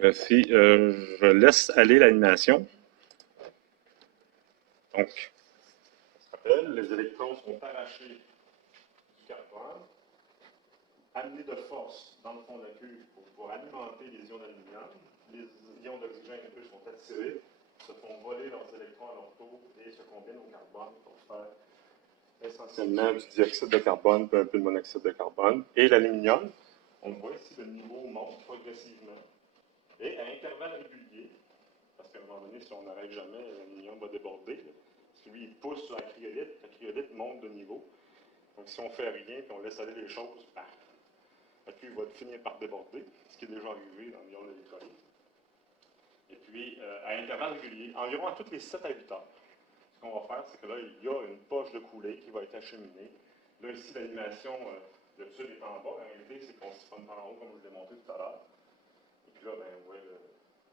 Donc, si je laisse aller l'animation, donc, ça s'appelle, les électrons sont arrachés du carbone, amenés de force dans le fond de la cuve pour alimenter les ions d'aluminium. Les ions d'oxygène, eux, sont attirés, se font voler leurs électrons à leur tour et se combinent au carbone pour faire essentiellement du dioxyde de carbone, puis un peu de monoxyde de carbone. Et l'aluminium, on le voit ici, le niveau monte progressivement. Et à intervalles réguliers, parce qu'à un moment donné, si on n'arrête jamais, l'aluminium va déborder. Si lui, il pousse sur la cryolite monte de niveau. Donc, si on ne fait rien et on laisse aller les choses, la cuve va finir par déborder, ce qui est déjà arrivé dans l'ion d'électrolyse. Et puis, à intervalles réguliers, environ à toutes les 7 à 8 heures, ce qu'on va faire, c'est que là, il y a une poche de coulée qui va être acheminée. Là, ici, l'animation, le tube est en bas. En réalité, c'est qu'on siphonne par en haut, comme je vous l'ai montré tout à l'heure. Et puis là, ben, vous voyez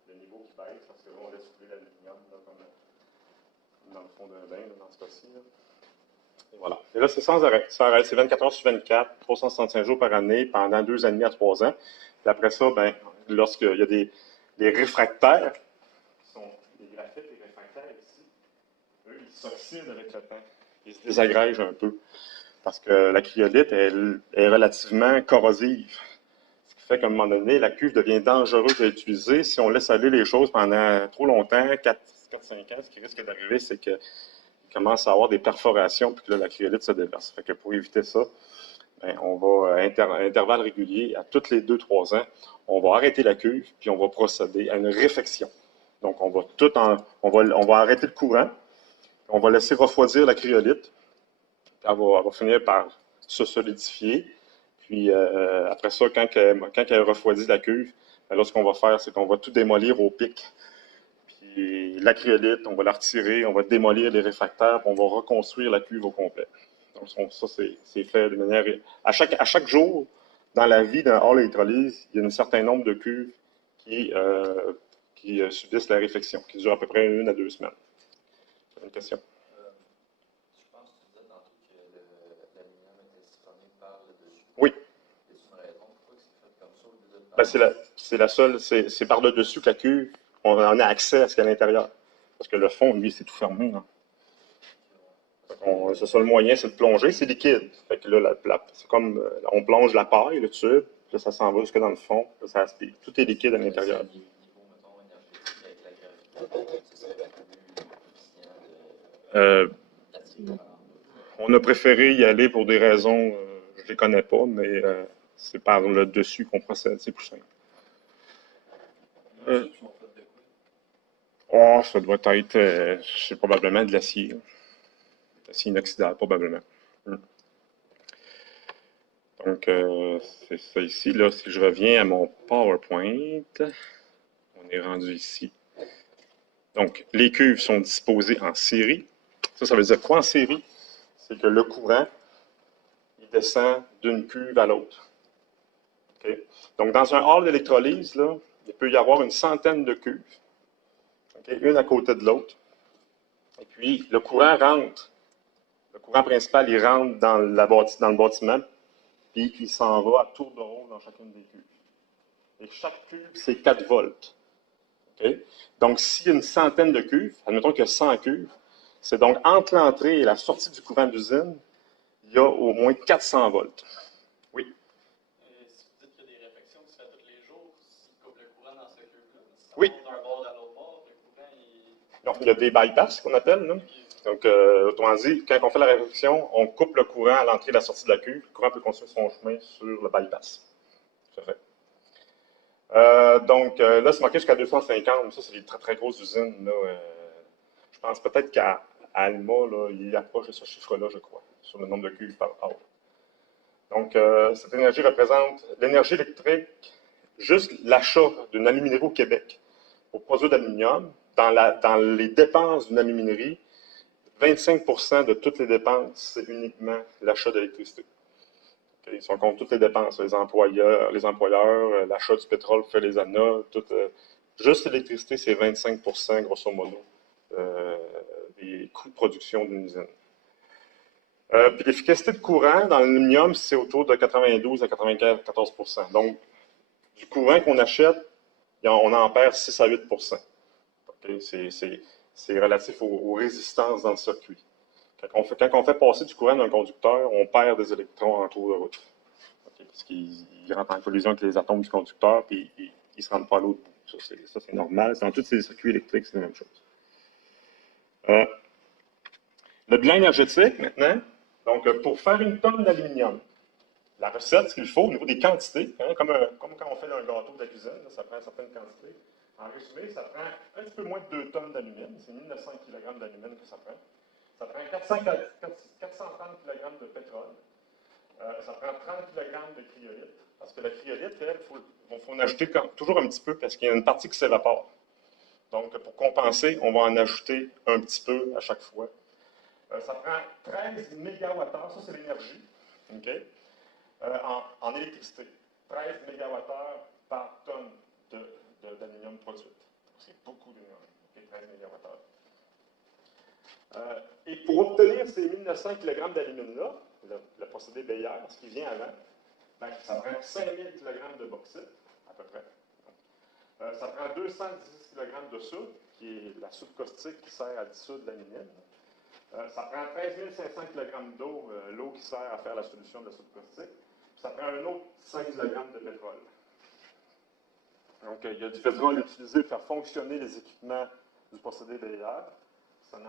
le niveau qui baisse, parce que là, on laisse couler l'aluminium, comme dans le fond d'un bain, dans ce cas-ci. Et voilà. Et là, c'est sans arrêt. Ça arrête. C'est 24 heures sur 24, 365 jours par année, pendant 2 ans et demi à 3 ans. Puis après ça, ben, lorsqu'il y a des réfractaires, qui sont des graphites et réfractaires ici, eux, ils s'oxydent avec le temps. Ils se désagrègent un peu. Parce que la cryolite, elle est relativement corrosive. Ce qui fait qu'à un moment donné, la cuve devient dangereuse à utiliser. Si on laisse aller les choses pendant trop longtemps, 4-5 ans, ce qui risque d'arriver, c'est qu'il commence à avoir des perforations, puis que là, la cryolite se déverse. Fait que pour éviter ça, ben, on va, à intervalles réguliers, à tous les 2-3 ans, on va arrêter la cuve, puis on va procéder à une réfection. Donc, on va arrêter le courant, on va laisser refroidir la cryolite. Elle va finir par se solidifier. Puis après ça, quand elle refroidit la cuve, ben là, ce qu'on va faire, c'est qu'on va tout démolir au pic. Puis la cryolite, on va la retirer, on va démolir les réfractaires, puis on va reconstruire la cuve au complet. Donc ça, c'est fait de manière... À chaque jour, dans la vie d'un hall électrolyse, il y a un certain nombre de cuves qui subissent la réfection, qui dure à peu près 1 à 2 semaines. C'est une question? Oui. Ben, c'est la seule, c'est par le dessus que la cuve, on en a accès à ce qu'il y a à l'intérieur. Parce que le fond, lui, c'est tout fermé. C'est ça le moyen, c'est de plonger, c'est liquide. Fait que là, c'est comme, on plonge la paille, le tube, là, ça s'en va jusque dans le fond, là, ça aspire. Tout est liquide à l'intérieur. On a préféré y aller pour des raisons, je ne les connais pas, mais c'est par le dessus qu'on procède, c'est plus simple. Oh, ça doit être, c'est probablement de l'acier. L'acier inoxydable, probablement. Donc, c'est ça ici. Là, si je reviens à mon PowerPoint, on est rendu ici. Donc, les cuves sont disposées en série. Ça veut dire quoi en série? C'est que le courant, il descend d'une cuve à l'autre. Okay? Donc, dans un hall d'électrolyse, là, il peut y avoir une centaine de cuves, okay? Une à côté de l'autre. Et puis, le courant rentre. Le courant principal, il rentre dans le bâtiment, puis il s'en va à tour de rôle dans chacune des cuves. Et chaque cuve, c'est 4 volts. Okay? Donc, s'il y a une centaine de cuves, admettons qu'il y a 100 cuves, c'est donc entre l'entrée et la sortie du courant d'usine, il y a au moins 400 volts. Oui. Si vous dites qu'il y a des réflexions qui se font tous les jours, si tu coupes le courant dans cette cuve-là, si oui. D'un bord à l'autre bord, le courant, Donc, il y a des bypass qu'on appelle. Là. Donc, autrement dit, quand on fait la réflexion, on coupe le courant à l'entrée et la sortie de la cuve. Le courant peut continuer son chemin sur le bypass. Tout à fait. Donc, là, c'est marqué jusqu'à 250. Ça, c'est des très, très grosses usines. Là, je pense peut-être qu'à Alma, là, il approche de ce chiffre-là, je crois, sur le nombre de cuves par heure. Donc, cette énergie représente l'énergie électrique, juste l'achat d'une aluminerie au Québec pour produire d'aluminium. Dans les dépenses d'une aluminerie, 25% de toutes les dépenses, c'est uniquement l'achat d'électricité. Okay? Si on compte toutes les dépenses, les employeurs, l'achat du pétrole fait les ANA, juste l'électricité, c'est 25%, grosso modo, des coûts de production d'une usine. Puis l'efficacité de courant dans l'aluminium, c'est autour de 92 à 94%. Donc, du courant qu'on achète on en perd 6 à 8 okay? C'est relatif aux résistances dans le circuit. Quand on fait passer du courant d'un conducteur, on perd des électrons en cours de route. Okay? Parce qu'ils rentrent en collision avec les atomes du conducteur, puis ils ne se rendent pas à l'autre bout. Ça, c'est normal. Dans tous ces circuits électriques, c'est la même chose. Le bilan énergétique, maintenant. Donc, pour faire une tonne d'aluminium, la recette, ce qu'il faut au niveau des quantités, hein, comme quand on fait un gâteau de la cuisine, là, ça prend une certaine quantité. En résumé, ça prend un petit peu moins de 2 tonnes d'aluminium. C'est 1900 kg d'aluminium que ça prend. Ça prend 430 kg de pétrole. Ça prend 30 kg de cryolite. Parce que la cryolite, il faut en ajouter toujours un petit peu parce qu'il y a une partie qui s'évapore. Donc, pour compenser, on va en ajouter un petit peu à chaque fois. Ça prend 13 MWh, ça c'est l'énergie, okay? En électricité. 13 MWh par tonne d'aluminium produite. C'est beaucoup d'énergie, okay? 13 MWh. Et pour obtenir ces 1900 kg d'aluminium-là, le procédé Bayer, ce qui vient avant, ben, ça prend 5000 kg de bauxite, à peu près. Ça prend 210 kg de soude, qui est la soude caustique qui sert à dissoudre l'aluminium. Ça prend 13 500 kg d'eau, l'eau qui sert à faire la solution de la soude caustique. Ça prend un autre 5 kg de pétrole. Donc, il y a du pétrole utilisé pour faire fonctionner les équipements du procédé Bayer. Puis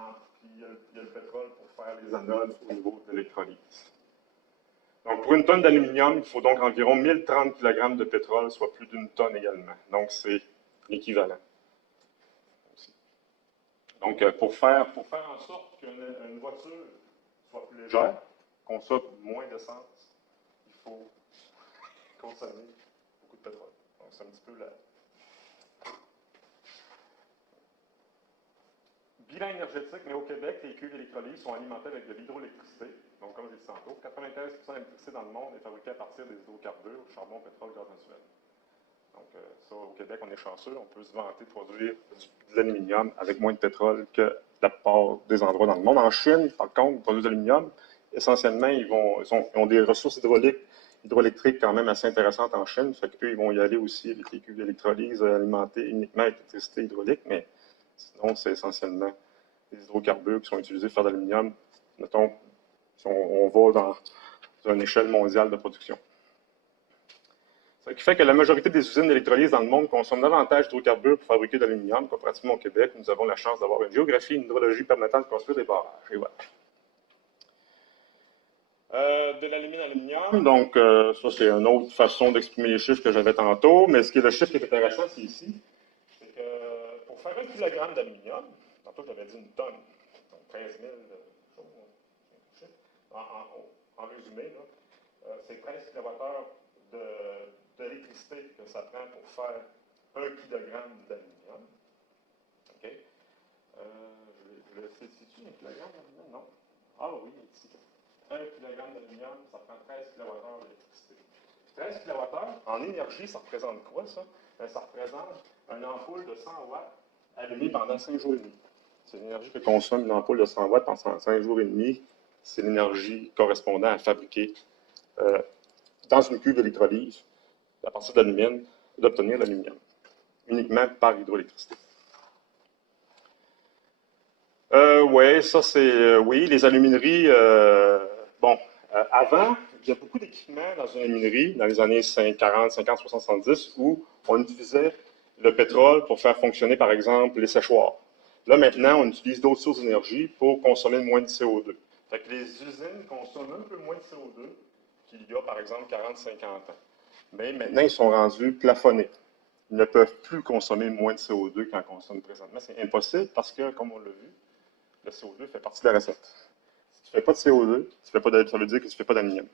il y a le pétrole pour faire les anodes au niveau de l'électrolyse. Donc, pour une tonne d'aluminium, il faut donc environ 1030 kg de pétrole, soit plus d'une tonne également. Donc, c'est l'équivalent. Donc, pour faire en sorte qu'une voiture soit plus légère, consomme moins d'essence, il faut consommer beaucoup de pétrole. Donc, c'est un petit peu la... Bilan énergétique, mais au Québec, les cuves électrolyses sont alimentées avec de l'hydroélectricité. Donc, comme je l'ai dit tantôt, 95% de l'électricité dans le monde est fabriquée à partir des hydrocarbures, charbon, pétrole, gaz naturel. Donc, ça, au Québec, on est chanceux. On peut se vanter de produire de l'aluminium avec moins de pétrole que la plupart des endroits dans le monde. En Chine, par contre, ils produisent de l'aluminium. Essentiellement, ils ont des ressources hydroélectriques quand même assez intéressantes en Chine. Fait qu'eux, ils vont y aller aussi avec les cuves d'électrolyse alimentées uniquement avec l'électricité hydraulique, mais sinon, c'est essentiellement les hydrocarbures qui sont utilisés pour faire de l'aluminium. Mettons, si on va dans une échelle mondiale de production. Ce qui fait que la majorité des usines d'électrolyse dans le monde consomment davantage d'hydrocarbures pour fabriquer de l'aluminium. Comparativement au Québec, nous avons la chance d'avoir une géographie et une hydrologie permettant de construire des barrages. Et voilà. De l'aluminium, donc ça c'est une autre façon d'exprimer les chiffres que j'avais tantôt, mais ce qui est le chiffre qui est intéressant, c'est ici, c'est que pour faire 1 kg d'aluminium, tantôt j'avais dit une tonne, donc 13 000 en résumé, c'est 13 kWh d'électricité que ça prend pour faire 1 kg d'aluminium. OK? Je le spécifie, 1 kg d'aluminium? Non. Ah oui, ici. 1 kg d'aluminium, ça prend 13 kWh d'électricité. 13 kWh, en énergie, ça représente quoi, ça? Ça représente une ampoule de 100 watts allumée pendant 5 jours et demi. C'est l'énergie que consomme une ampoule de 100 watts pendant 5 jours et demi. C'est l'énergie correspondant à fabriquer dans une cuve d'électrolyse, à partir d'aluminium, d'obtenir l'aluminium, uniquement par hydroélectricité. Oui, ça c'est... oui, les alumineries... avant, il y a beaucoup d'équipements dans une aluminerie, dans les années 40, 50, 60, 70, où on utilisait le pétrole pour faire fonctionner, par exemple, les séchoirs. Là, maintenant, on utilise d'autres sources d'énergie pour consommer moins de CO2. Fait que les usines consomment un peu moins de CO2 qu'il y a, par exemple, 40, 50 ans. Mais maintenant, ils sont rendus plafonnés. Ils ne peuvent plus consommer moins de CO2 qu'ils en consomment présentement. C'est impossible parce que, comme on l'a vu, le CO2 fait partie de la recette. Si tu ne fais pas de CO2, ça veut dire que tu ne fais pas d'aluminium.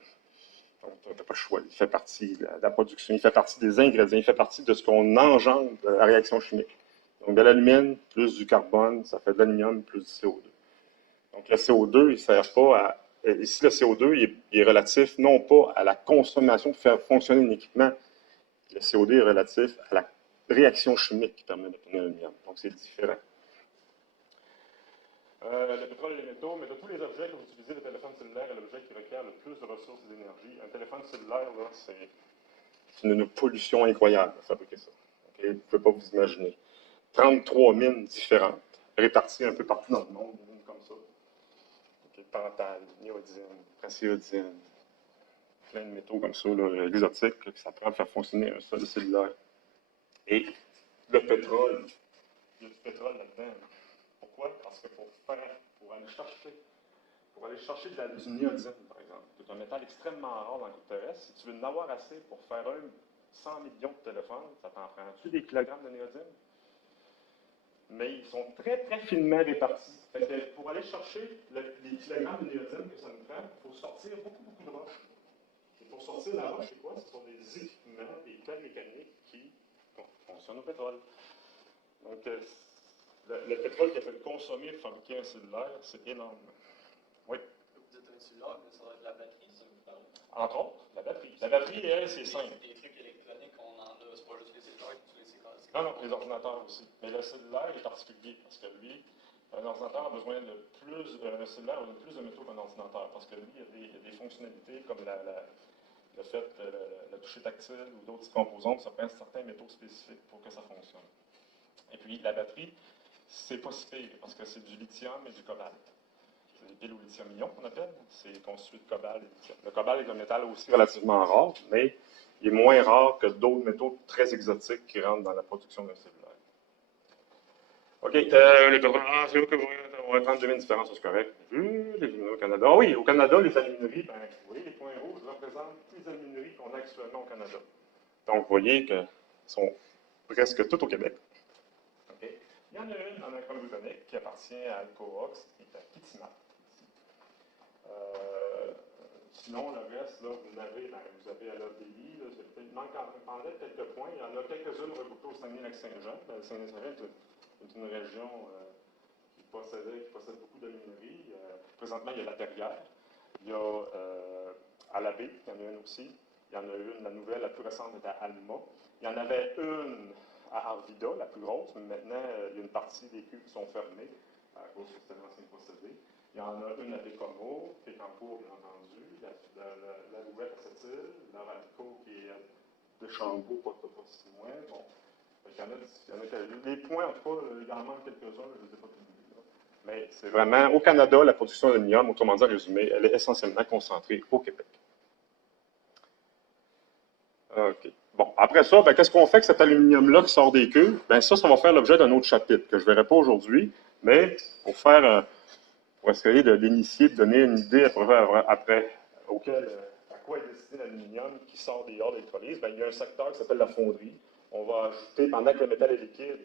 Donc, tu n'as pas le choix. Il fait partie de la production, il fait partie des ingrédients, il fait partie de ce qu'on engendre de la réaction chimique. Donc, de l'alumine plus du carbone, ça fait de l'aluminium plus du CO2. Donc, le CO2, il ne sert pas à... Ici, le CO2, il est relatif non pas à la consommation pour faire fonctionner un équipement. Le CO2 est relatif à la réaction chimique qui permet d'obtenir l'aluminium. Donc, c'est différent. Le pétrole et les métaux, mais de tous les objets que vous utilisez, le téléphone cellulaire est l'objet qui requiert le plus de ressources et d'énergie. Un téléphone cellulaire, c'est une pollution incroyable de fabriquer ça. Okay? Vous ne pouvez pas vous imaginer. 33 mines différentes, réparties un peu partout dans le monde, des mines comme ça. Okay? Tantale, néodyne, praséodyne, plein de métaux comme ça, là, exotiques, que ça prend pour faire fonctionner un sol cellulaire. Et le pétrole, il y a du pétrole là-dedans. Pourquoi? Parce que pour aller chercher du néodyne, par exemple, qui est un métal extrêmement rare dans le terrestre, si tu veux en avoir assez pour faire 100 millions de téléphones, ça t'en prend-tu des kilogrammes de néodyne? Mais ils sont très, très finement répartis. Fait que pour aller chercher les kilogrammes de néodyne que ça nous prend, il faut sortir beaucoup, beaucoup de roches. Et pour sortir la roche, c'est quoi? Ce sont des équipements, des pelles mécaniques qui fonctionnent au pétrole. Donc, le pétrole qui a fait consommer pour fabriquer un cellulaire, c'est énorme. Oui. Vous dites un cellulaire, mais ça va être la batterie, ça vous parle? Entre autres, la batterie. La batterie, elle, c'est simple. Des trucs électroniques, on en a, c'est pas juste les cellulaires qui utilisent ces Non, non, les ordinateurs aussi. Mais le cellulaire est particulier parce que lui, un ordinateur a besoin de plus, un cellulaire a besoin de plus de métaux qu'un ordinateur parce que lui, il y a des fonctionnalités comme le fait de le toucher tactile ou d'autres composantes, ça prend certains métaux spécifiques pour que ça fonctionne. Et puis, la batterie, c'est pas si pire parce que c'est du lithium et du cobalt. C'est des piles au lithium-ion qu'on appelle. C'est constitué de cobalt et de lithium. Le cobalt est un métal aussi relativement rare, mais il est moins rare que d'autres métaux très exotiques qui rentrent dans la production d'un cellulaire. OK, les pétroles, c'est où que on va prendre 2 000 différences, c'est correct. Les alumineries au Canada. Ah oui, au Canada, les alumineries, ben, vous voyez, les points rouges représentent toutes les alumineries qu'on a actuellement au Canada. Donc, vous voyez qu'elles sont presque toutes au Québec. OK. Il y en a une en Colombie-Britannique qui appartient à Alcoa, qui est à Kitimat. Sinon, le reste, là, vous avez à l'ABI, il manque en fait quelques points. Il y en a quelques-unes regroupées au Saguenay-Lac-Saint-Jean. Le Saguenay-Lac-Saint-Jean est une région qui possède beaucoup de mineries. Présentement, il y a la Terrière. Il y a à la baie, il y en a une aussi. Il y en a une, la nouvelle, la plus récente est à Alma. Il y en avait une à Arvida, la plus grosse, mais maintenant, il y a une partie des cuves qui sont fermées à cause que c'était l'ancien procédé. Il y en a une à Bécomo, qui est en cours, bien entendu, la nouvelle à cette île, la Radico qui est de Chambault, pas si loin. Bon. Il y en a, les points, en tout cas, il en manque quelques-uns, je ne les ai pas publiés. Mais c'est vraiment, au Canada, la production d'aluminium, autrement dit, résumé, elle est essentiellement concentrée au Québec. OK. Bon, après ça, ben, qu'est-ce qu'on fait avec cet aluminium-là qui sort des cuves? Ben, ça va faire l'objet d'un autre chapitre que je ne verrai pas aujourd'hui, mais pour faire, pour essayer de l'initier, de donner une idée après à quoi est destiné l'aluminium qui sort des hors d'électrolyse, ben, il y a un secteur qui s'appelle la fonderie. On va ajouter, pendant que le métal est liquide,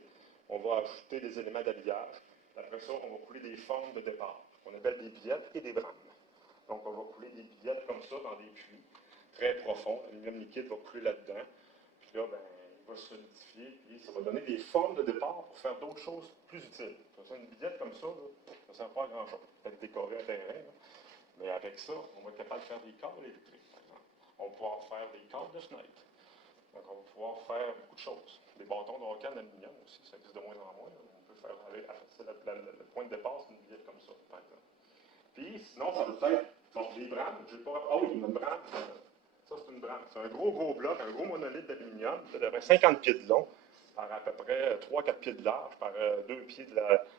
on va ajouter des éléments d'habillage. Après ça, on va couler des formes de départ, qu'on appelle des billettes et des brames. Donc, on va couler des billettes comme ça dans des puits très profonds. L'aluminium liquide va couler là-dedans. Puis là, ben, il va se solidifier. Puis ça va donner des formes de départ pour faire d'autres choses plus utiles. Une billette comme ça, là, ça ne sert pas à grand-chose. Peut-être décorer un terrain. Là. Mais avec ça, on va être capable de faire des câbles électriques, par exemple. On va pouvoir faire des câbles de fenêtre. Donc, on va pouvoir faire beaucoup de choses. Des bâtons de hockey en aluminium aussi, ça existe de moins en moins. Là. On peut faire le point de départ, c'est une billette comme ça, par exemple. Puis, sinon, ça peut être des brames. Ah oui, une brame. Ça, c'est une brame. C'est un gros bloc, un gros monolithe d'aluminium, de 50 pieds de long, par à peu près 3-4 pieds de large, par 2 pieds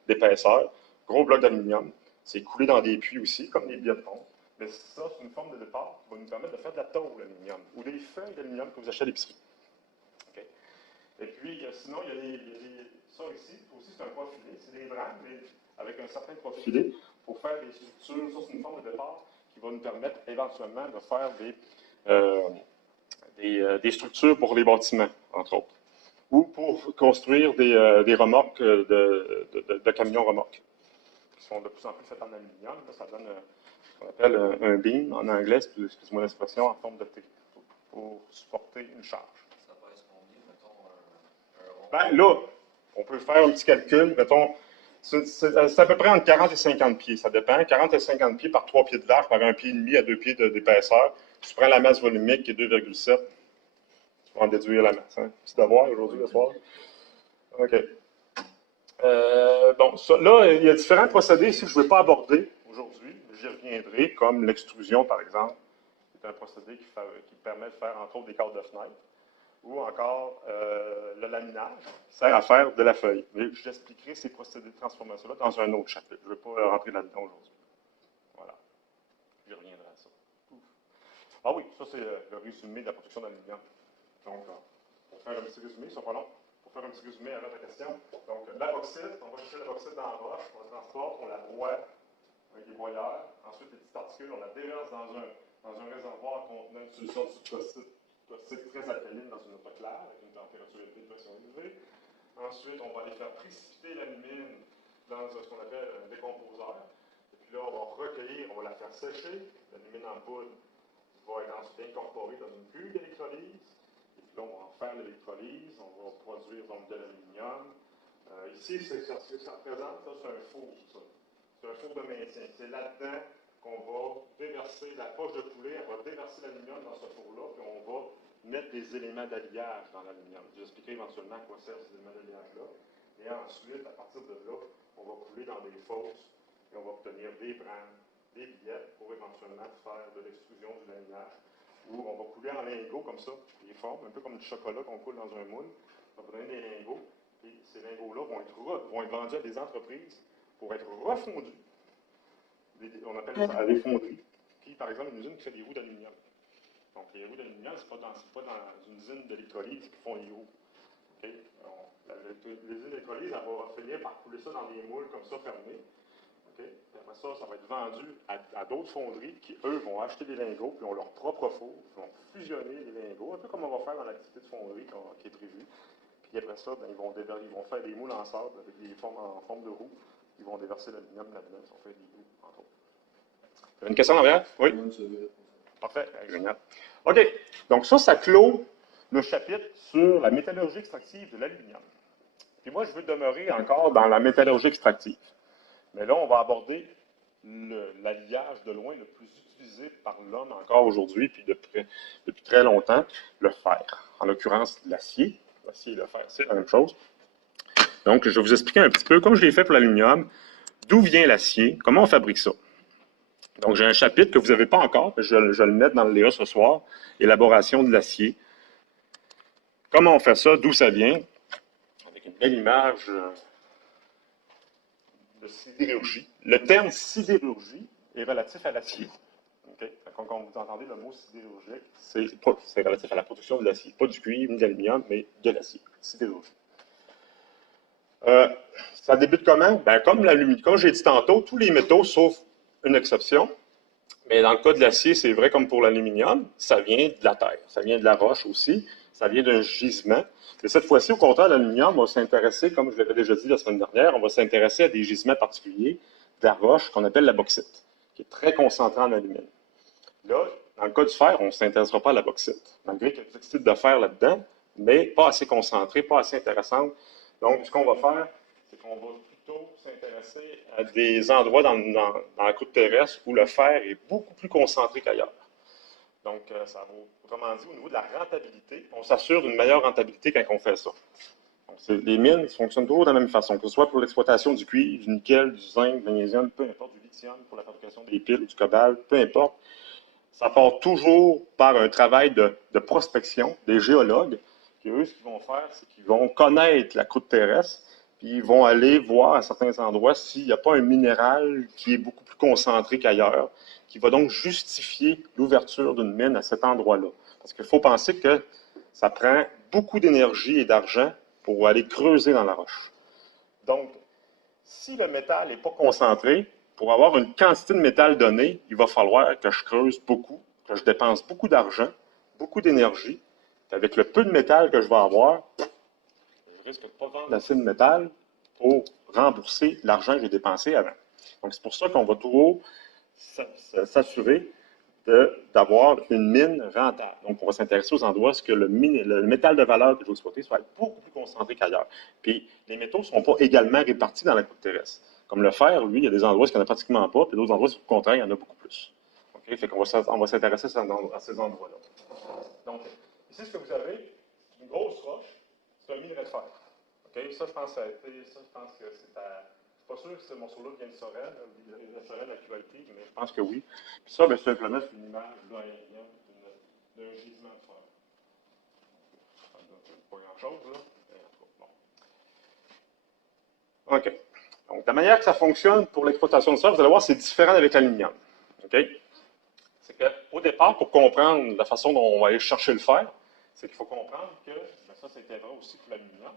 d'épaisseur. Gros bloc d'aluminium. C'est coulé dans des puits aussi, comme des billets de pompe. Mais ça, c'est une forme de départ qui va nous permettre de faire de la tôle d'aluminium ou des feuilles d'aluminium que vous achetez à l'épicerie. Okay. Et puis, sinon, il y a ça ici, aussi, c'est un profilé. C'est des brames, mais avec un certain profilé pour faire des structures. Ça, c'est une forme de départ qui va nous permettre éventuellement de faire des structures pour les bâtiments, entre autres, ou pour construire des remorques de camions remorques, qui sont de plus en plus faites en aluminium. Là, ça donne ce qu'on appelle un beam en anglais, excusez-moi l'expression, en forme de T, pour supporter une charge. Ça pèse combien, mettons, Ben, là, on peut faire un petit calcul, mettons, c'est à peu près entre 40 et 50 pieds, ça dépend. 40 et 50 pieds par 3 pieds de large, par 1,5 pied à 2 pieds d'épaisseur. Tu prends la masse volumique qui est 2,7. Tu vas en déduire la masse. Hein? Petit devoir aujourd'hui, le soir. OK. Bon, ça, là, il y a différents procédés ici que je ne vais pas aborder aujourd'hui. J'y reviendrai, comme l'extrusion, par exemple. C'est un procédé qui permet de faire, entre autres, des cadres de fenêtre. ou encore le laminage, qui sert à faire de la feuille. Mais je t'expliquerai ces procédés de transformation-là dans un autre chapitre. Je ne vais pas rentrer là-dedans aujourd'hui. Voilà. Je reviendrai à ça. Ouf. Ah oui, ça c'est le résumé de la production d'aluminium. Donc, pour faire un petit résumé, ça pas long. Pour faire un petit résumé avant ta question. Donc, la bauxite, on va chercher la bauxite dans la roche, on la transporte, on la broie avec des broyeurs. Ensuite, les petites particules, on la déverse dans un réservoir contenant une solution de caustique très alcaline dans une eau claire, avec une température élevée, une pression élevée. Ensuite, on va aller faire précipiter l'alumine dans ce qu'on appelle un décomposeur. Et puis là, on va recueillir, on va la faire sécher. L'alumine en poudre va être ensuite incorporée dans une cuve d'électrolyse. Et puis là, on va en faire l'électrolyse, on va produire donc de l'aluminium. Ici, ce que ça représente, ça, c'est un four, ça. C'est un four de maintien. C'est là-dedans qu'on va déverser la poche de poulet, on va déverser l'aluminium dans ce four-là, puis on va mettre des éléments d'alliage dans l'aluminium. Je vous expliquerai éventuellement à quoi servent ces éléments d'alliage-là. Et ensuite, à partir de là, on va couler dans des fosses et on va obtenir des branches, des billettes pour éventuellement faire de l'extrusion du laminage. Ou on va couler en lingots comme ça, des formes, un peu comme du chocolat qu'on coule dans un moule. On va donner des lingots, et ces lingots-là vont être vendus à des entreprises pour être refondus. On appelle ça des fonderies, qui, par exemple, une usine qui fait des roues d'aluminium. Donc, les roues d'aluminium, ce n'est pas dans une usine d'électrolyse qui font les roues. Okay? L'usine d'électrolyse, elle va finir par couler ça dans des moules comme ça, fermés. Okay? Après ça, ça va être vendu à d'autres fonderies qui, eux, vont acheter des lingots, puis ont leur propre four, ils vont fusionner les lingots, un peu comme on va faire dans l'activité de fonderie qui est prévue. Puis après ça, ben, ils vont faire des moules en sable avec des formes en forme de roue. Ils vont déverser l'aluminium là-dedans, ils vont faire des roues, entre autres. Vous avez une question en arrière? Oui? Parfait, génial. OK, donc ça clôt le chapitre sur la métallurgie extractive de l'aluminium. Puis moi, je veux demeurer encore dans la métallurgie extractive. Mais là, on va aborder l'alliage de loin le plus utilisé par l'homme encore aujourd'hui, puis depuis très longtemps, le fer. En l'occurrence, l'acier. L'acier et le fer, c'est la même chose. Donc, je vais vous expliquer un petit peu, comme je l'ai fait pour l'aluminium, d'où vient l'acier, comment on fabrique ça. Donc, j'ai un chapitre que vous n'avez pas encore, mais je vais le mettre dans le Léa ce soir, élaboration de l'acier. Comment on fait ça, d'où ça vient, avec une belle image de sidérurgie. Le terme sidérurgie est relatif à l'acier. Okay? Quand vous entendez le mot sidérurgique, c'est relatif à la production de l'acier. Pas du cuivre ni de l'aluminium, mais de l'acier. Sidérurgie. Ça débute comment? Ben, comme l'aluminium, comme j'ai dit tantôt, tous les métaux, sauf une exception. Mais dans le cas de l'acier, c'est vrai comme pour l'aluminium, ça vient de la terre, ça vient de la roche aussi, ça vient d'un gisement. Mais cette fois-ci, au contraire, l'aluminium, on va s'intéresser, comme je l'avais déjà dit la semaine dernière, on va s'intéresser à des gisements particuliers de la roche qu'on appelle la bauxite, qui est très concentrée en alumine. Là, dans le cas du fer, on ne s'intéressera pas à la bauxite, malgré qu'il y a des types de fer là-dedans, mais pas assez concentrée, pas assez intéressante. Donc, ce qu'on va faire, c'est qu'on va plutôt s'intéresser à des endroits dans la croûte terrestre où le fer est beaucoup plus concentré qu'ailleurs. Donc, ça vaut, autrement dit, au niveau de la rentabilité, on s'assure d'une meilleure rentabilité quand on fait ça. Donc, les mines fonctionnent toujours de la même façon, que ce soit pour l'exploitation du cuivre, du nickel, du zinc, du magnésium, peu importe, du lithium pour la fabrication des piles ou du cobalt, peu importe. Ça part toujours par un travail de prospection des géologues. Puis eux, ce qu'ils vont faire, c'est qu'ils vont connaître la croûte terrestre, puis ils vont aller voir à certains endroits s'il n'y a pas un minéral qui est beaucoup plus concentré qu'ailleurs, qui va donc justifier l'ouverture d'une mine à cet endroit-là. Parce qu'il faut penser que ça prend beaucoup d'énergie et d'argent pour aller creuser dans la roche. Donc, si le métal n'est pas concentré, pour avoir une quantité de métal donnée, il va falloir que je creuse beaucoup, que je dépense beaucoup d'argent, beaucoup d'énergie. Avec le peu de métal que je vais avoir, je risque de ne pas vendre assez de métal pour rembourser l'argent que j'ai dépensé avant. Donc, c'est pour ça qu'on va toujours s'assurer d'avoir une mine rentable. Donc, on va s'intéresser aux endroits où le métal de valeur que je vais exploiter soit beaucoup plus concentré qu'ailleurs. Puis, les métaux ne sont pas également répartis dans la croûte terrestre. Comme le fer, lui, il y a des endroits où il n'y en a pratiquement pas, puis d'autres endroits, au contraire, il y en a beaucoup plus. Okay? Fait qu'on va s'intéresser à ces endroits-là. Donc, ici, ce que vous avez, c'est une grosse roche, c'est un minerai de fer. Okay? Ça, je pense que c'est à... Je ne suis pas sûr que ce morceau-là vient de Sorel, de Sorel Actualité, mais je pense que oui. Puis ça, bien, simplement, c'est une image aérienne d'un gisement de fer. chose. Là. Bon. OK. Donc, la manière que ça fonctionne pour l'exploitation de sol, vous allez voir, c'est différent avec l'aluminium. OK? C'est qu'au départ, pour comprendre la façon dont on va aller chercher le fer, c'est qu'il faut comprendre que, ben ça c'était vrai aussi pour l'aluminium,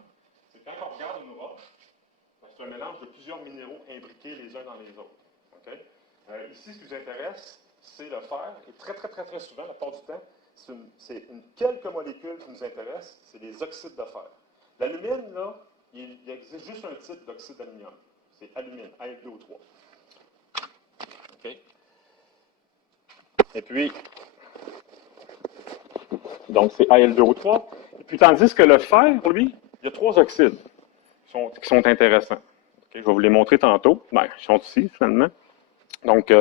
c'est que quand on regarde une roche, ben c'est un mélange de plusieurs minéraux imbriqués les uns dans les autres. Okay? Ici, ce qui vous intéresse, c'est le fer, et très souvent, la plupart du temps, c'est quelques molécules qui nous intéressent, c'est les oxydes de fer. L'alumine, là, il existe juste un type d'oxyde d'aluminium. C'est alumine, Al2O3. OK? Et puis, donc c'est Al2O3. Et puis, tandis que le fer, lui, il y a 3 oxydes qui sont intéressants. Okay? Je vais vous les montrer tantôt. Ben, ils sont ici, finalement. Donc,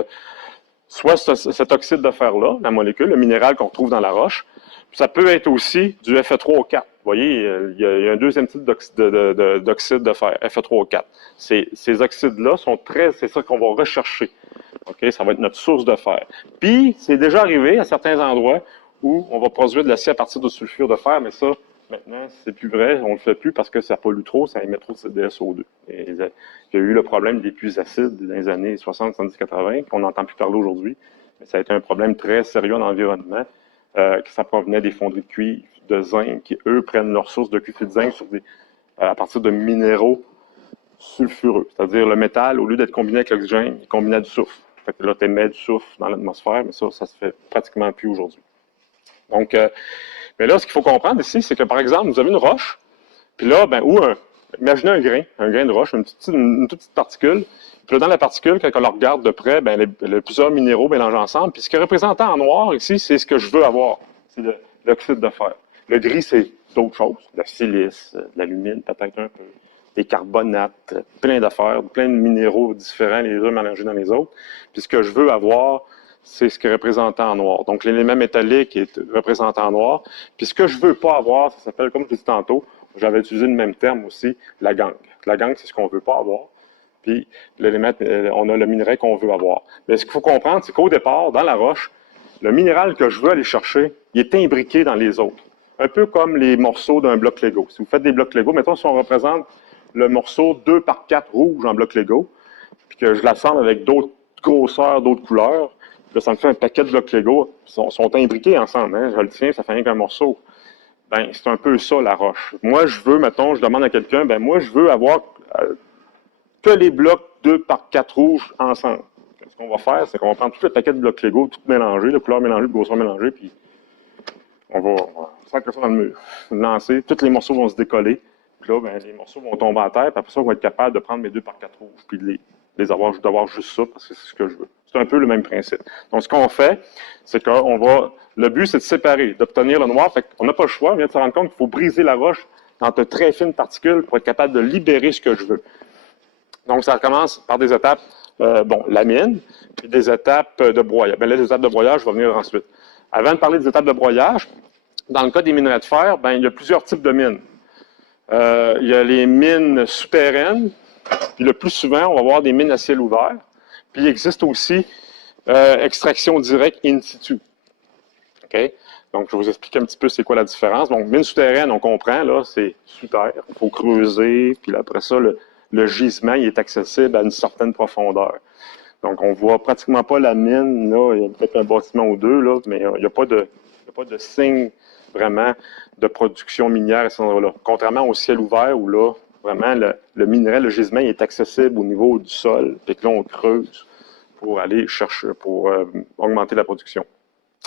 soit cet oxyde de fer-là, la molécule, le minéral qu'on retrouve dans la roche, ça peut être aussi du Fe3O4. Vous voyez, il y a un deuxième type d'oxyde de fer, Fe3O4. Ces oxydes-là c'est ça qu'on va rechercher. Okay? Ça va être notre source de fer. Puis, c'est déjà arrivé à certains endroits où on va produire de l'acier à partir de sulfure de fer, mais ça, maintenant, c'est plus vrai. On ne le fait plus parce que ça pollue trop, ça émet trop de CDSO2. Et il y a eu le problème des puits acides dans les années 60, 70, 80, qu'on n'entend plus parler aujourd'hui. Mais ça a été un problème très sérieux en environnement, que ça provenait des fonderies de cuivre, de zinc, qui, eux, prennent leur source de cuivre et de zinc à partir de minéraux sulfureux. C'est-à-dire le métal, au lieu d'être combiné avec l'oxygène, il combinait du soufre. Fait que là, tu émets du soufre dans l'atmosphère, mais ça se fait pratiquement plus aujourd'hui. Donc, mais là, ce qu'il faut comprendre ici, c'est que, par exemple, vous avez une roche, puis là, imaginez un grain de roche, une toute petite particule, puis là, dans la particule, quand on la regarde de près, il y a plusieurs minéraux mélangés ensemble, puis ce qui est représenté en noir ici, c'est ce que je veux avoir, c'est l'oxyde de fer. Le gris, c'est d'autres choses, le silice, de l'alumine, peut-être un peu, des carbonates, plein d'affaires, plein de minéraux différents, les uns mélangés dans les autres, puis ce que je veux avoir, c'est ce qui est représenté en noir. Donc, l'élément métallique est représenté en noir. Puis, ce que je ne veux pas avoir, ça s'appelle, comme je l'ai dit tantôt, j'avais utilisé le même terme aussi, la gangue. La gangue, c'est ce qu'on ne veut pas avoir. Puis, l'élément, on a le minerai qu'on veut avoir. Mais ce qu'il faut comprendre, c'est qu'au départ, dans la roche, le minéral que je veux aller chercher, il est imbriqué dans les autres. Un peu comme les morceaux d'un bloc Lego. Si vous faites des blocs Lego, mettons si on représente le morceau 2x4 rouge en bloc Lego, puis que je l'assemble avec d'autres grosseurs, d'autres couleurs, là, ça me fait un paquet de blocs Lego. Ils sont imbriqués ensemble. Hein? Je le tiens, ça fait rien qu'un morceau. Ben, c'est un peu ça, la roche. Moi, je demande à quelqu'un, moi, je veux avoir que les blocs 2x4 rouges ensemble. Ce qu'on va faire, c'est qu'on va prendre tout le paquet de blocs Lego, tout mélangé, de couleurs mélangées, de grosseurs mélangées, puis on va sacrer ça dans le mur. Lancer, tous les morceaux vont se décoller. Puis là, les morceaux vont tomber à terre, puis après ça, on va être capable de prendre mes 2x4 rouges, puis de les avoir, d'avoir juste ça, parce que c'est ce que je veux. C'est un peu le même principe. Donc, ce qu'on fait, c'est le but, c'est de séparer, d'obtenir le noir. Fait qu'on n'a pas le choix, on vient de se rendre compte qu'il faut briser la roche dans de très fines particules pour être capable de libérer ce que je veux. Donc, ça commence par des étapes, la mine, puis des étapes de broyage. Les étapes de broyage, je vais venir ensuite. Avant de parler des étapes de broyage, dans le cas des minerais de fer, il y a plusieurs types de mines. Il y a les mines souterraines, puis le plus souvent, on va avoir des mines à ciel ouvert. Puis il existe aussi extraction directe in situ. OK? Donc, je vais vous expliquer un petit peu c'est quoi la différence. Donc, mine souterraine, on comprend, là, c'est sous terre. Il faut creuser, puis après ça, le gisement, il est accessible à une certaine profondeur. Donc, on voit pratiquement pas la mine, là, il y a peut-être un bâtiment ou deux, là, mais il n'y a pas de signe vraiment de production minière à cet endroit-là. Contrairement au ciel ouvert, où là, vraiment, le minerai, le gisement, il est accessible au niveau du sol, et que là, on creuse pour aller chercher, pour augmenter la production.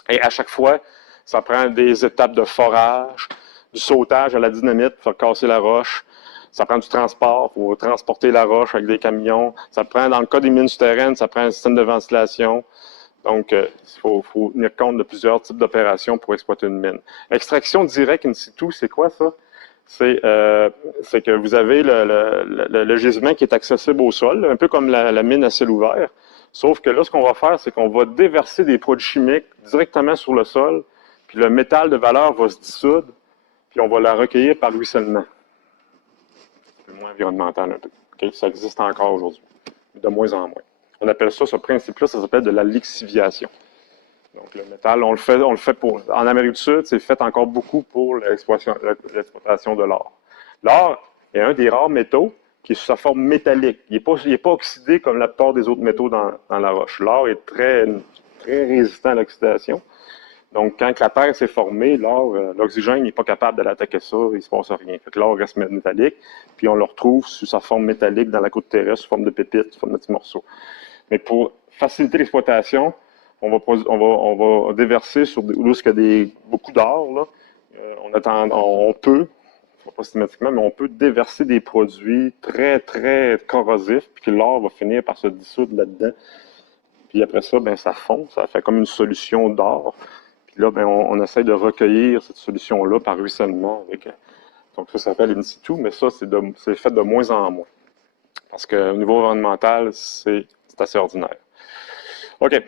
Et à chaque fois, ça prend des étapes de forage, du sautage à la dynamite pour faire casser la roche. Ça prend du transport, il faut transporter la roche avec des camions. Ça prend, dans le cas des mines souterraines, ça prend un système de ventilation. Donc, il faut tenir compte de plusieurs types d'opérations pour exploiter une mine. Extraction directe in situ, c'est quoi ça? C'est que vous avez le gisement qui est accessible au sol, un peu comme la mine à ciel ouvert. Sauf que là, ce qu'on va faire, c'est qu'on va déverser des produits chimiques directement sur le sol, puis le métal de valeur va se dissoudre, puis on va la recueillir par ruissellement. C'est moins environnemental un peu. Okay? Ça existe encore aujourd'hui, de moins en moins. On appelle ça, ce principe-là, ça s'appelle de la lixiviation. Donc, le métal, on le fait pour, en Amérique du Sud, c'est fait encore beaucoup pour l'exploitation de l'or. L'or est un des rares métaux qui est sous sa forme métallique. Il n'est pas oxydé comme la plupart des autres métaux dans la roche. L'or est très résistant à l'oxydation. Donc, quand la Terre s'est formée, l'or, l'oxygène n'est pas capable de l'attaquer ça, il ne se passe rien. Fait que l'or reste métallique, puis on le retrouve sous sa forme métallique dans la croûte terrestre, sous forme de pépites, sous forme de petits morceaux. Mais pour faciliter l'exploitation, on va déverser sur où il y a beaucoup d'or, là. On peut, pas systématiquement, mais on peut déverser des produits très, très corrosifs, puis que l'or va finir par se dissoudre là-dedans. Puis après ça, ben, ça fond, ça fait comme une solution d'or. Puis là, ben, on essaie de recueillir cette solution-là par ruissellement. Donc ça s'appelle in situ, mais ça, c'est fait de moins en moins. Parce qu'au niveau environnemental, c'est assez ordinaire. OK.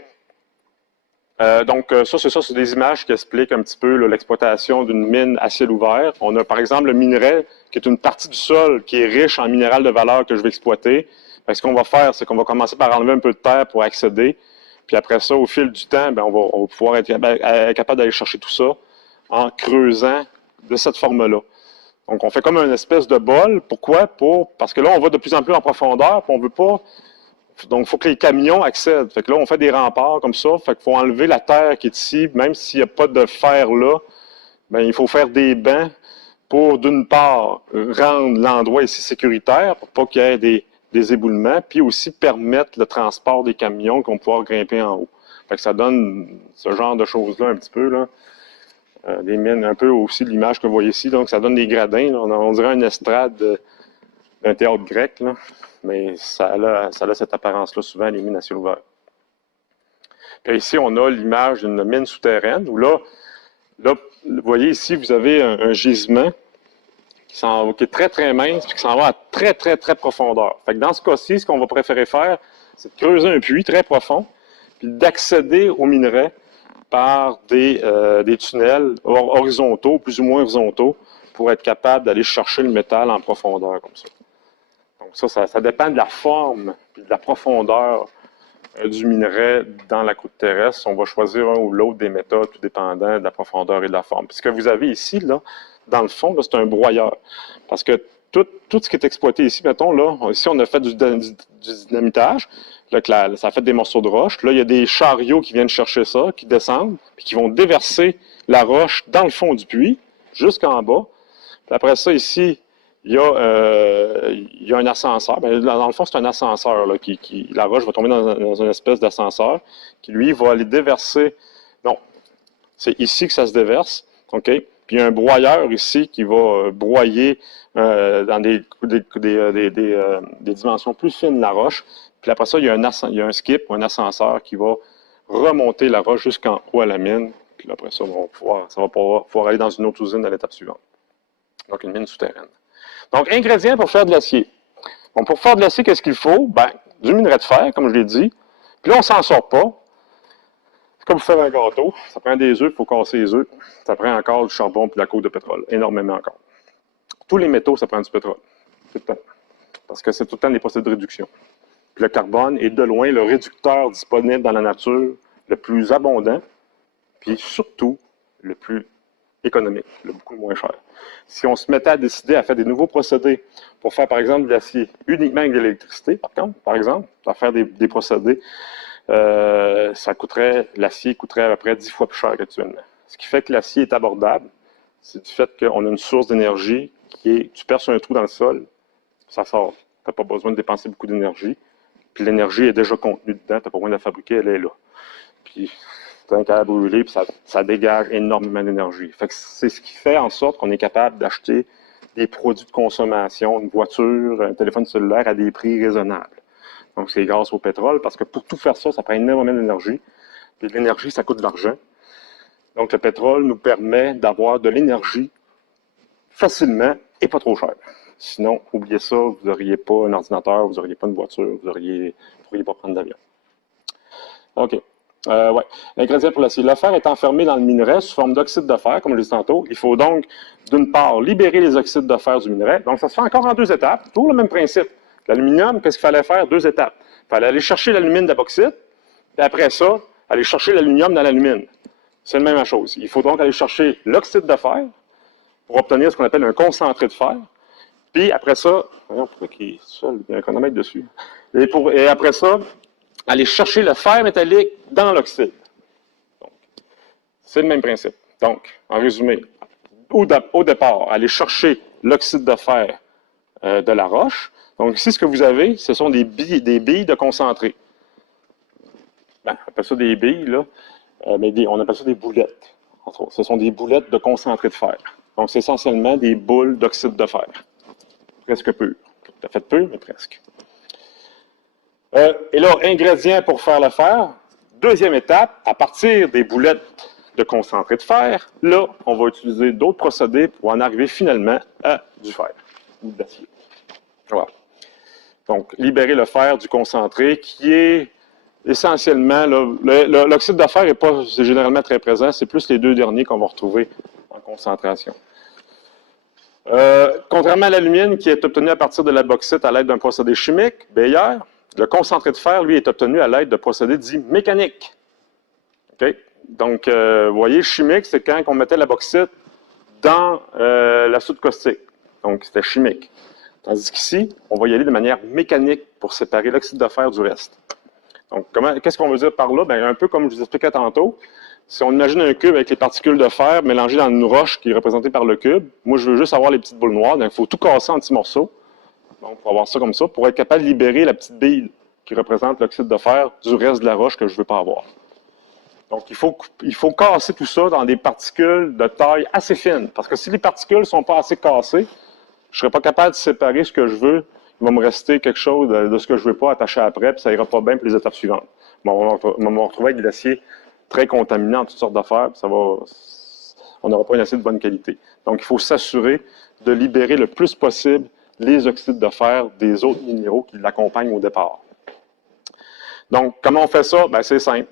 Donc, ça, c'est des images qui expliquent un petit peu l'exploitation d'une mine à ciel ouvert. On a, par exemple, le minerai, qui est une partie du sol qui est riche en minéral de valeur que je vais exploiter. Ce qu'on va faire, c'est qu'on va commencer par enlever un peu de terre pour accéder. Puis après ça, au fil du temps, ben, on va pouvoir être capable d'aller chercher tout ça en creusant de cette forme-là. Donc, on fait comme une espèce de bol. Pourquoi? Parce que là, on va de plus en plus en profondeur, puis on veut pas... Donc, il faut que les camions accèdent. Fait que là, on fait des remparts comme ça. Fait qu'il faut enlever la terre qui est ici, même s'il n'y a pas de fer là, ben, il faut faire des bancs pour, d'une part, rendre l'endroit ici sécuritaire, pour pas qu'il y ait des éboulements, puis aussi permettre le transport des camions qui vont pouvoir grimper en haut. Fait que ça donne ce genre de choses-là un petit peu, là. Des mines, un peu aussi de l'image que vous voyez ici. Donc, ça donne des gradins. Là. On dirait une estrade d'un théâtre grec, là. Mais ça a cette apparence-là souvent, les mines à ciel ouvert. Puis ici, on a l'image d'une mine souterraine, où là, vous voyez ici, vous avez un gisement qui est très, très mince, puis qui s'en va à très, très, très profondeur. Fait que dans ce cas-ci, ce qu'on va préférer faire, c'est de creuser un puits très profond, puis d'accéder au minerai par des tunnels horizontaux, plus ou moins horizontaux, pour être capable d'aller chercher le métal en profondeur comme ça. Donc ça dépend de la forme et de la profondeur du minerai dans la croûte terrestre. On va choisir un ou l'autre des méthodes, tout dépendant de la profondeur et de la forme. Puis ce que vous avez ici, là, dans le fond, c'est un broyeur. Parce que tout ce qui est exploité ici, mettons, là, ici, on a fait du dynamitage. Là, ça a fait des morceaux de roche. Là, il y a des chariots qui viennent chercher ça, qui descendent, puis qui vont déverser la roche dans le fond du puits, jusqu'en bas. Puis après ça, ici, il y a un ascenseur. Bien, dans le fond, c'est un ascenseur. Là, la roche va tomber dans une espèce d'ascenseur qui, lui, va aller déverser. Non, c'est ici que ça se déverse. OK? Puis il y a un broyeur ici qui va broyer dans des dimensions plus fines la roche. Puis après ça, il y a un skip, un ascenseur qui va remonter la roche jusqu'en haut à la mine. Puis après ça, ça va pouvoir aller dans une autre usine à l'étape suivante. Donc, une mine souterraine. Donc, ingrédients pour faire de l'acier. Bon, pour faire de l'acier, qu'est-ce qu'il faut? Ben, du minerai de fer, comme je l'ai dit. Puis là, on ne s'en sort pas. C'est comme faire un gâteau. Ça prend des œufs, il faut casser les œufs. Ça prend encore du charbon et de la coke de pétrole. Énormément encore. Tous les métaux, ça prend du pétrole. Tout le temps. Parce que c'est tout le temps des procédés de réduction. Puis le carbone est de loin le réducteur disponible dans la nature le plus abondant, puis surtout le plus économique, le beaucoup moins cher. Si on se mettait à décider à faire des nouveaux procédés pour faire, par exemple, de l'acier uniquement avec de l'électricité, par exemple, à faire des procédés, l'acier coûterait à peu près 10 fois plus cher qu'actuellement. Ce qui fait que l'acier est abordable, c'est du fait qu'on a une source d'énergie tu perces un trou dans le sol, ça sort. Tu n'as pas besoin de dépenser beaucoup d'énergie. Puis l'énergie est déjà contenue dedans, tu n'as pas besoin de la fabriquer, elle est là. Puis tu as un câble brûlé, puis ça dégage énormément d'énergie. Fait que c'est ce qui fait en sorte qu'on est capable d'acheter des produits de consommation, une voiture, un téléphone cellulaire à des prix raisonnables. Donc c'est grâce au pétrole, parce que pour tout faire ça, ça prend énormément d'énergie. Puis l'énergie, ça coûte de l'argent. Donc le pétrole nous permet d'avoir de l'énergie facilement et pas trop cher. Sinon, oubliez ça, vous n'auriez pas un ordinateur, vous n'auriez pas une voiture, vous ne pourriez pas prendre d'avion. OK. Ouais. L'ingrédient pour l'acier. Le fer est enfermé dans le minerai sous forme d'oxyde de fer, comme je l'ai dit tantôt. Il faut donc, d'une part, libérer les oxydes de fer du minerai. Donc, ça se fait encore en 2 étapes. Toujours le même principe. L'aluminium, qu'est-ce qu'il fallait faire? 2 étapes. Il fallait aller chercher l'alumine de bauxite, puis après ça, aller chercher l'aluminium dans l'alumine. C'est la même chose. Il faut donc aller chercher l'oxyde de fer pour obtenir ce qu'on appelle un concentré de fer. Puis après ça, il y a un chronomètre dessus. Et après ça, aller chercher le fer métallique dans l'oxyde. C'est le même principe. Donc, en résumé, au départ, aller chercher l'oxyde de fer de la roche. Donc ici, ce que vous avez, ce sont des billes de concentré. Ben, on appelle ça des billes, là, mais on appelle ça des boulettes. Entre autres. Ce sont des boulettes de concentré de fer. Donc, c'est essentiellement des boules d'oxyde de fer. Presque pur. Tout à fait pur, mais presque. Et là, ingrédients pour faire le fer. Deuxième étape, à partir des boulettes de concentré de fer, là, on va utiliser d'autres procédés pour en arriver finalement à du fer ou de l'acier. Voilà. Donc, libérer le fer du concentré qui est essentiellement, l'oxyde de fer c'est généralement très présent, c'est plus les deux derniers qu'on va retrouver en concentration. Contrairement à l'alumine qui est obtenu à partir de la bauxite à l'aide d'un procédé chimique, Bayer, le concentré de fer, lui, est obtenu à l'aide de procédés dits mécaniques. Okay? Donc, vous voyez, chimique, c'est quand on mettait la bauxite dans la soude caustique. Donc, c'était chimique. Tandis qu'ici, on va y aller de manière mécanique pour séparer l'oxyde de fer du reste. Donc, qu'est-ce qu'on veut dire par là? Bien, un peu comme je vous expliquais tantôt, si on imagine un cube avec les particules de fer mélangées dans une roche qui est représentée par le cube, moi, je veux juste avoir les petites boules noires, donc il faut tout casser en petits morceaux. Donc, pour avoir ça comme ça, pour être capable de libérer la petite bille qui représente l'oxyde de fer du reste de la roche que je ne veux pas avoir. Donc, il faut casser tout ça dans des particules de taille assez fine. Parce que si les particules ne sont pas assez cassées, je ne serai pas capable de séparer ce que je veux. Il va me rester quelque chose de ce que je ne veux pas attaché après, puis ça ira pas bien pour les étapes suivantes. On va me retrouver avec de l'acier très contaminé en toutes sortes d'affaires, puis on n'aura pas un acier de bonne qualité. Donc, il faut s'assurer de libérer le plus possible les oxydes de fer des autres minéraux qui l'accompagnent au départ. Donc, comment on fait ça? Bien, c'est simple.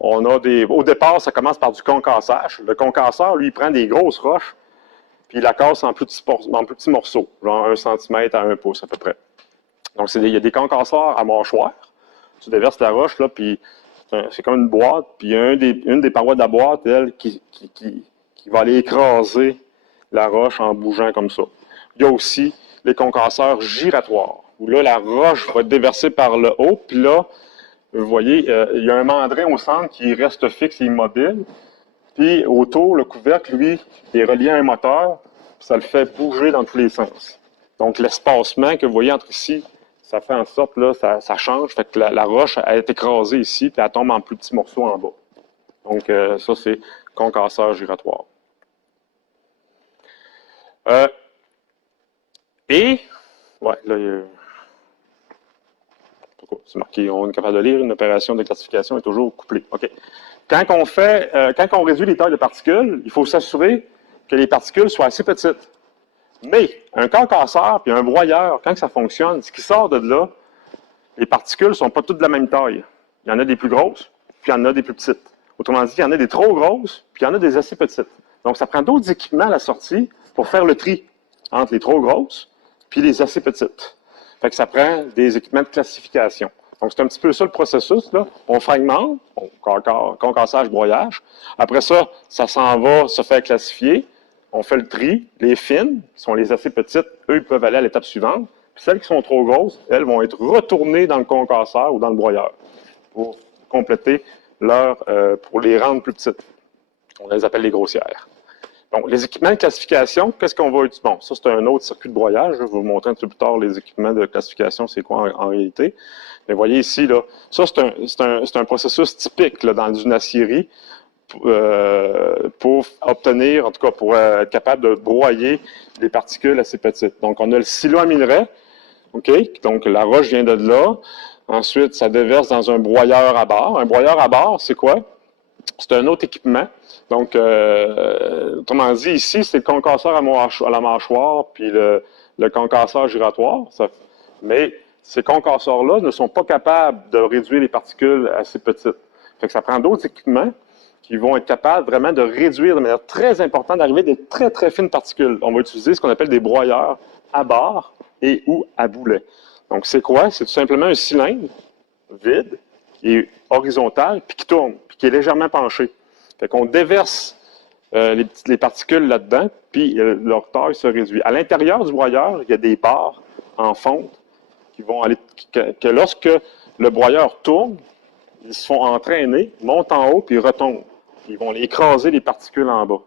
Au départ, ça commence par du concassage. Le concasseur, lui, il prend des grosses roches, puis il la casse en plus petits morceaux, genre 1 cm à 1 pouce à peu près. Donc, il y a des concasseurs à mâchoire. Tu déverses la roche, là, puis c'est comme une boîte, puis il y a une des parois de la boîte, elle, qui va aller écraser la roche en bougeant comme ça. Il y a aussi les concasseurs giratoires, où là, la roche va être déversée par le haut, puis là, vous voyez, il y a un mandrin au centre qui reste fixe et immobile, puis autour, le couvercle, lui, est relié à un moteur, puis ça le fait bouger dans tous les sens. Donc, l'espacement que vous voyez entre ici, ça fait en sorte, là, ça change, fait que la roche elle est écrasée ici, puis elle tombe en plus petits morceaux en bas. Donc, ça, c'est concasseur giratoire. Ouais, là, c'est marqué, on est capable de lire, une opération de classification est toujours couplée. OK. Quand on réduit les tailles de particules, il faut s'assurer que les particules soient assez petites. Mais un concasseur puis un broyeur, quand ça fonctionne, ce qui sort de là, les particules ne sont pas toutes de la même taille. Il y en a des plus grosses, puis il y en a des plus petites. Autrement dit, il y en a des trop grosses, puis il y en a des assez petites. Donc, ça prend d'autres équipements à la sortie pour faire le tri entre les trop grosses puis les assez petites. Fait que ça prend des équipements de classification. Donc, c'est un petit peu ça le processus, là. On fragmente, concassage, broyage. Après ça, ça s'en va se faire classifier. On fait le tri. Les fines, qui sont les assez petites, eux, ils peuvent aller à l'étape suivante. Puis celles qui sont trop grosses, elles vont être retournées dans le concasseur ou dans le broyeur pour compléter pour les rendre plus petites. On les appelle les grossières. Donc, les équipements de classification, qu'est-ce qu'on va utiliser? Bon, ça, c'est un autre circuit de broyage. Je vais vous montrer un peu plus tard les équipements de classification, c'est quoi en réalité. Mais vous voyez ici, là, ça, c'est un processus typique là, dans une acierie pour obtenir, en tout cas, pour être capable de broyer des particules assez petites. Donc, on a le silo à minerai. OK? Donc, la roche vient de là. Ensuite, ça déverse dans un broyeur à barre. Un broyeur à barre, c'est quoi? C'est un autre équipement. Donc, autrement dit, ici, c'est le concasseur à la mâchoire, puis le concasseur giratoire. Mais ces concasseurs-là ne sont pas capables de réduire les particules assez petites. Fait que ça prend d'autres équipements qui vont être capables vraiment de réduire de manière très importante, d'arriver à des très, très fines particules. On va utiliser ce qu'on appelle des broyeurs à barre et ou à boulet. Donc, c'est quoi? C'est tout simplement un cylindre vide qui est horizontal, puis qui tourne, puis qui est légèrement penché. Fait qu'on déverse les particules là-dedans, puis leur taille se réduit. À l'intérieur du broyeur, il y a des barres en fonte qui vont aller, que lorsque le broyeur tourne, ils se font entraîner, montent en haut, puis ils retombent. Ils vont écraser les particules en bas.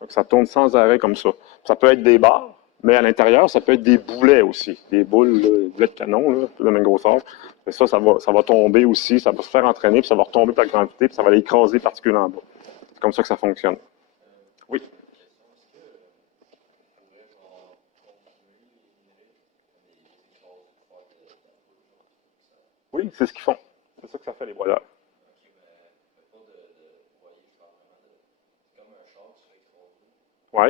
Donc, ça tourne sans arrêt comme ça. Ça peut être des barres, mais à l'intérieur, ça peut être des boulets aussi. Des boulets de canon, là, de la même grosseur. Et ça va tomber aussi, ça va se faire entraîner, puis ça va retomber par gravité, puis ça va aller écraser les particules en bas. C'est comme ça que ça fonctionne. Oui. Oui, c'est ce qu'ils font. C'est ça que ça fait, les broyeurs. Oui.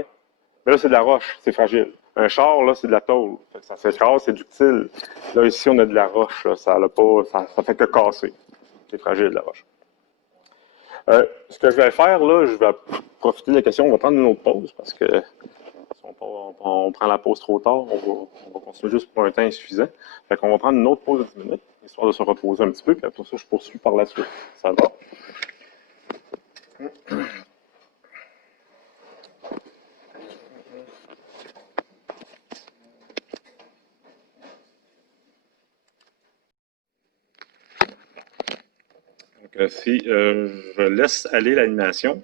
Mais là, c'est de la roche, c'est fragile. Un char, là, c'est de la tôle. Fait que ça s'écrase, c'est ductile. Là, ici, on a de la roche. Là. Ça fait que casser. C'est fragile, la roche. Ce que je vais faire, là, je vais profiter de la question. On va prendre une autre pause parce que si on prend la pause trop tard, on va continuer juste pour un temps insuffisant. Fait qu'on va prendre une autre pause de 10 minutes, histoire de se reposer un petit peu, puis après ça, je poursuis par la suite. Ça va? Donc, si je laisse aller l'animation.